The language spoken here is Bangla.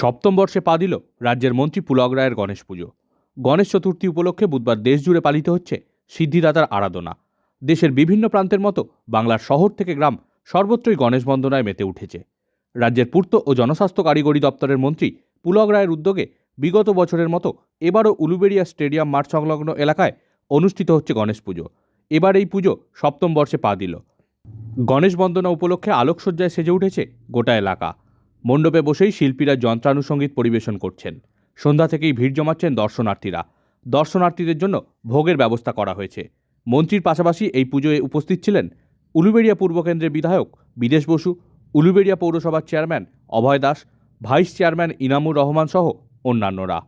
সপ্তম বর্ষে পা দিল রাজ্যের মন্ত্রী পুলক রায়ের গণেশ পুজো। গণেশ চতুর্থী উপলক্ষে বুধবার দেশজুড়ে পালিত হচ্ছে সিদ্ধিদাতার আরাধনা। দেশের বিভিন্ন প্রান্তের মতো বাংলার শহর থেকে গ্রাম সর্বত্রই গণেশ বন্দনায় মেতে উঠেছে। রাজ্যের পূর্ত ও জনস্বাস্থ্য কারিগরি দপ্তরের মন্ত্রী পুলক রায়ের উদ্যোগে বিগত বছরের মতো এবারও উলুবেড়িয়া স্টেডিয়াম মাঠ সংলগ্ন এলাকায় অনুষ্ঠিত হচ্ছে গণেশ পুজো। এবার এই পুজো সপ্তম বর্ষে পা দিল। গণেশ বন্দনা উপলক্ষে আলোকসজ্জায় সেজে উঠেছে গোটা এলাকা। মণ্ডপে বসেই শিল্পীরা যন্ত্রানুসঙ্গীত পরিবেশন করছেন। সন্ধ্যা থেকেই ভিড় জমাচ্ছেন দর্শনার্থীরা। দর্শনার্থীদের জন্য ভোগের ব্যবস্থা করা হয়েছে। মন্ত্রীর পাশাপাশি এই পুজোয় উপস্থিত ছিলেন উলুবেড়িয়া পূর্ব কেন্দ্রের বিধায়ক বিদেশ বসু, উলুবেড়িয়া পৌরসভার চেয়ারম্যান অভয় দাস, ভাইস চেয়ারম্যান ইনামুর রহমান সহ অন্যান্যরা।